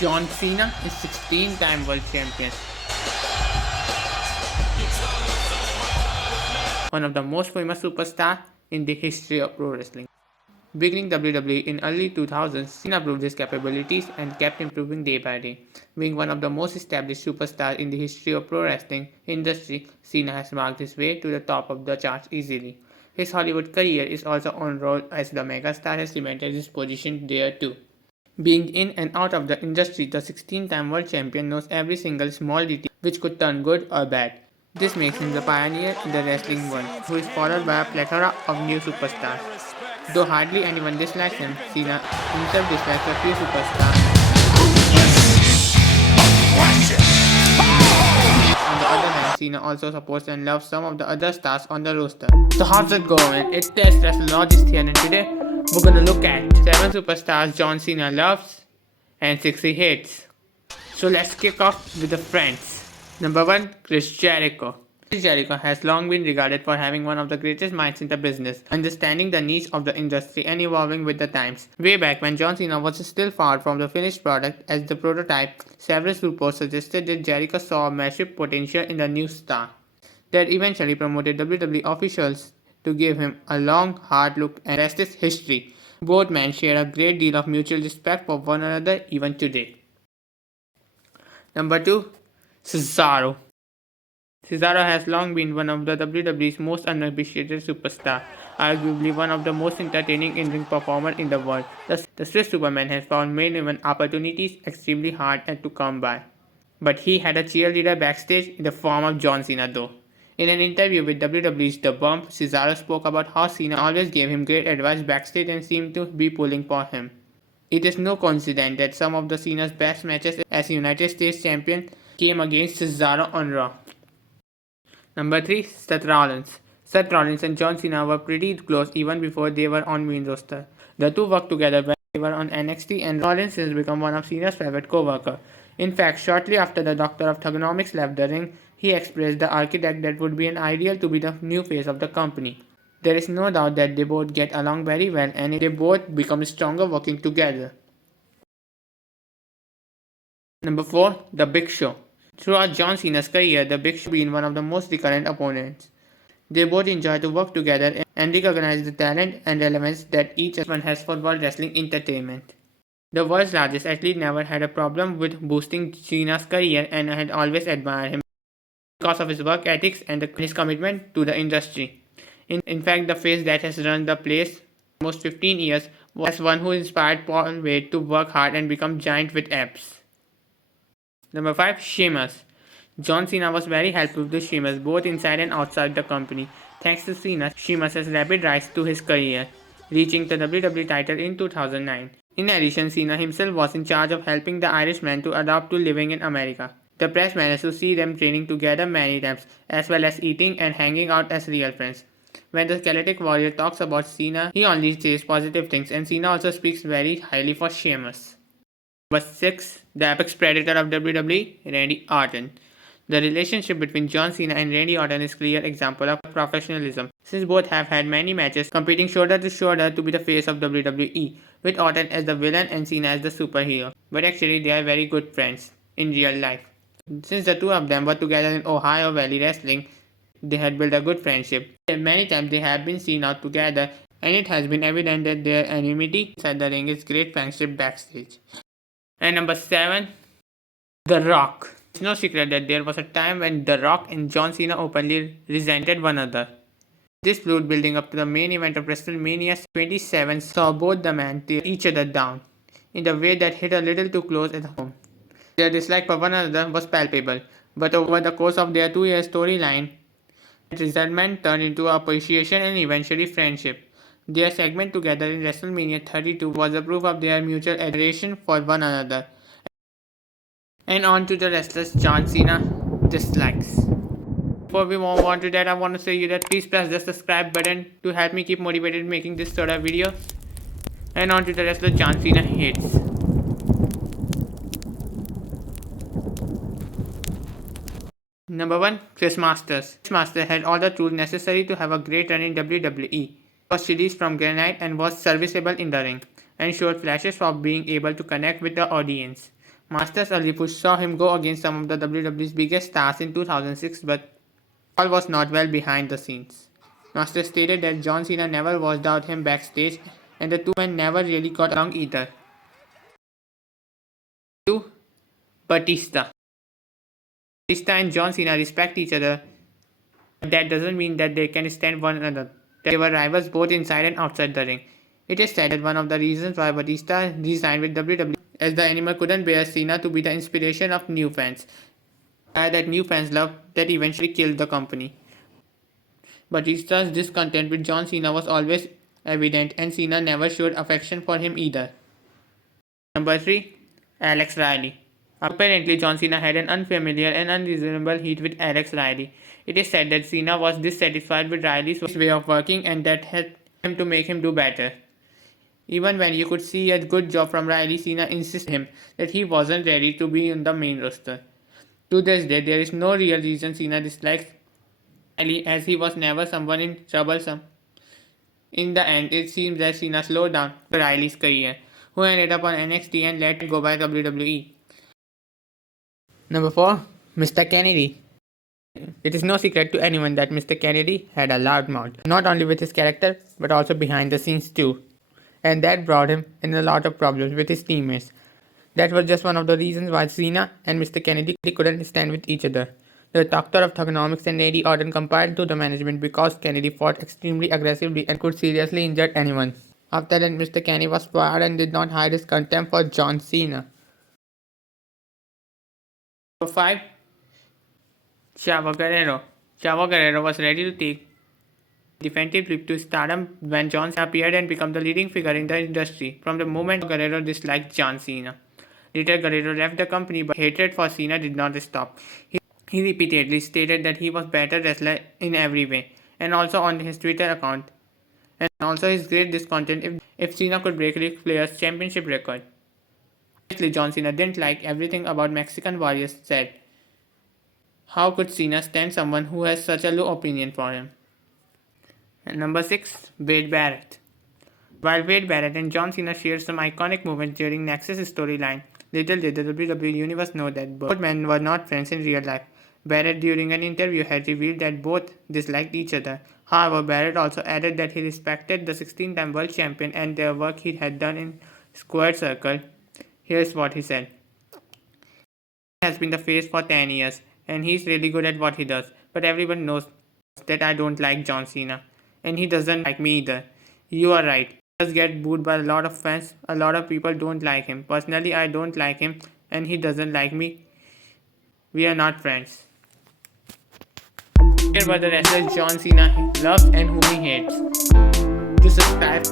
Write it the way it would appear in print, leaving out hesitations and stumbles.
John Cena is 16-time world champion, one of the most famous superstars in the history of pro wrestling. Beginning WWE in early 2000s, Cena proved his capabilities and kept improving day by day. Being one of the most established superstars in the history of pro wrestling industry, Cena has marked his way to the top of the charts easily. His Hollywood career is also on roll as the megastar has cemented his position there too. Being in and out of the industry, the 16-time world champion knows every single small detail which could turn good or bad. This makes him the pioneer in the wrestling world, who is followed by a plethora of new superstars. Though hardly anyone dislikes him, Cena himself dislikes a few superstars. On the other hand, Cena also supports and loves some of the other stars on the roster. So how's it going? It's Test Wrestleologist here, and today we're gonna look at 7 superstars John Cena loves and 6 he hates. So let's kick off with the friends. Number 1, Chris Jericho. Chris Jericho has long been regarded for having one of the greatest minds in the business, understanding the needs of the industry and evolving with the times. Way back when John Cena was still far from the finished product as the prototype, several reports suggested that Jericho saw massive potential in the new star. That eventually promoted WWE officials to give him a long, hard look, and the rest is history. Both men share a great deal of mutual respect for one another even today. Number 2, Cesaro. Cesaro has long been one of the WWE's most unappreciated superstars, arguably one of the most entertaining in-ring performers in the world. The Swiss Superman has found main event opportunities extremely hard to come by. But he had a cheerleader backstage in the form of John Cena though. In an interview with WWE's The Bump, Cesaro spoke about how Cena always gave him great advice backstage and seemed to be pulling for him. It is no coincidence that some of the Cena's best matches as United States champion came against Cesaro on Raw. Number 3, Seth Rollins. Seth Rollins and John Cena were pretty close even before they were on main roster. The two worked together when they were on NXT, and Rollins has become one of Cena's favorite co-workers. In fact, shortly after the Doctor of Thugonomics left the ring, he expressed the architect that would be an ideal to be the new face of the company. There is no doubt that they both get along very well and they both become stronger working together. Number 4, The Big Show. Throughout John Cena's career, The Big Show has been one of the most recurrent opponents. They both enjoy to work together and recognize the talent and relevance that each one has for world wrestling entertainment. The world's largest athlete never had a problem with boosting Cena's career and had always admired him because of his work ethics and his commitment to the industry. In fact, the face that has run the place for almost 15 years was one who inspired Paul Wade to work hard and become giant with abs. Number 5, Sheamus. John Cena was very helpful to Sheamus both inside and outside the company. Thanks to Cena, Sheamus has rapid rise to his career, reaching the WWE title in 2009. In addition, Cena himself was in charge of helping the Irishman to adapt to living in America. The press managed to see them training together many times, as well as eating and hanging out as real friends. When the Skeletic Warrior talks about Cena, he only says positive things, and Cena also speaks very highly for Sheamus. Number 6, the apex predator of WWE, Randy Orton. The relationship between John Cena and Randy Orton is a clear example of professionalism, since both have had many matches competing shoulder to shoulder to be the face of WWE, with Orton as the villain and Cena as the superhero. But actually they are very good friends in real life. Since the two of them were together in Ohio Valley Wrestling, they had built a good friendship. Many times they have been seen out together, and it has been evident that their enmity inside the ring is great friendship backstage. And number 7, The Rock. It's no secret that there was a time when The Rock and John Cena openly resented one another. This feud building up to the main event of WrestleMania 27 saw both the men tear each other down in a way that hit a little too close at home. Their dislike for one another was palpable, but over the course of their 2-year storyline, that resentment turned into appreciation and eventually friendship. Their segment together in WrestleMania 32 was a proof of their mutual adoration for one another. And on to the wrestlers John Cena dislikes. Before we move on to that, I want to say you that please press the subscribe button to help me keep motivated making this sort of videos. And on to the wrestler John Cena hates. Number 1, Chris Masters. Chris Masters had all the tools necessary to have a great run in WWE. He was released from granite and was serviceable in the ring, and showed flashes of being able to connect with the audience. Masters early push saw him go against some of the WWE's biggest stars in 2006, but all was not well behind the scenes. Masters stated that John Cena never watched out him backstage, and the two men never really got along either. 2. Batista. Batista and John Cena respect each other, but that doesn't mean that they can stand one another. They were rivals both inside and outside the ring. It is said that one of the reasons why Batista re-signed with WWE as the animal couldn't bear Cena to be the inspiration of new fans. That new fans loved that eventually killed the company. Batista's discontent with John Cena was always evident, and Cena never showed affection for him either. Number 3. Alex Riley. Apparently, John Cena had an unfamiliar and unreasonable heat with Alex Riley. It is said that Cena was dissatisfied with Riley's way of working, and that helped him to make him do better. Even when you could see a good job from Riley, Cena insisted him that he wasn't ready to be on the main roster. To this day, there is no real reason Cena dislikes Riley, as he was never someone in troublesome. In the end, it seems that Cena slowed down Riley's career, who ended up on NXT and let go by WWE. Number 4. Mr. Kennedy. It is no secret to anyone that Mr. Kennedy had a loud mouth, not only with his character, but also behind the scenes too. And that brought him in a lot of problems with his teammates. That was just one of the reasons why Cena and Mr. Kennedy couldn't stand with each other. The doctor of Thugonomics and Eddie Orton complained to the management because Kennedy fought extremely aggressively and could seriously injure anyone. After that, Mr. Kennedy was fired and did not hide his contempt for John Cena. Number 5. Chag Guerero. Chag Guerero was ready to take definitive leap to stardom when John Cena appeared and became the leading figure in the industry. From the moment Guerrero disliked John Cena. Later, Guerrero left the company, but hatred for Cena did not stop. He repeatedly stated that he was a better wrestler in every way, and also on his Twitter account, and also his great discontent if Cena could break Ric Flair's championship record. Obviously, John Cena didn't like everything about Mexican Warriors said. How could Cena stand someone who has such a low opinion for him? And number 6. Wade Barrett. While Wade Barrett and John Cena shared some iconic moments during Nexus storyline, little did the WWE Universe know that both men were not friends in real life. Barrett, during an interview, had revealed that both disliked each other. However, Barrett also added that he respected the 16-time world champion and their work he had done in Squared Circle. Here's what he said. He has been the face for 10 years, and he's really good at what he does. But everyone knows that I don't like John Cena, and he doesn't like me either. You are right. He does get booed by a lot of fans. A lot of people don't like him. Personally, I don't like him, and he doesn't like me. We are not friends. Here were the wrestlers John Cena loves and whom he hates. To subscribe.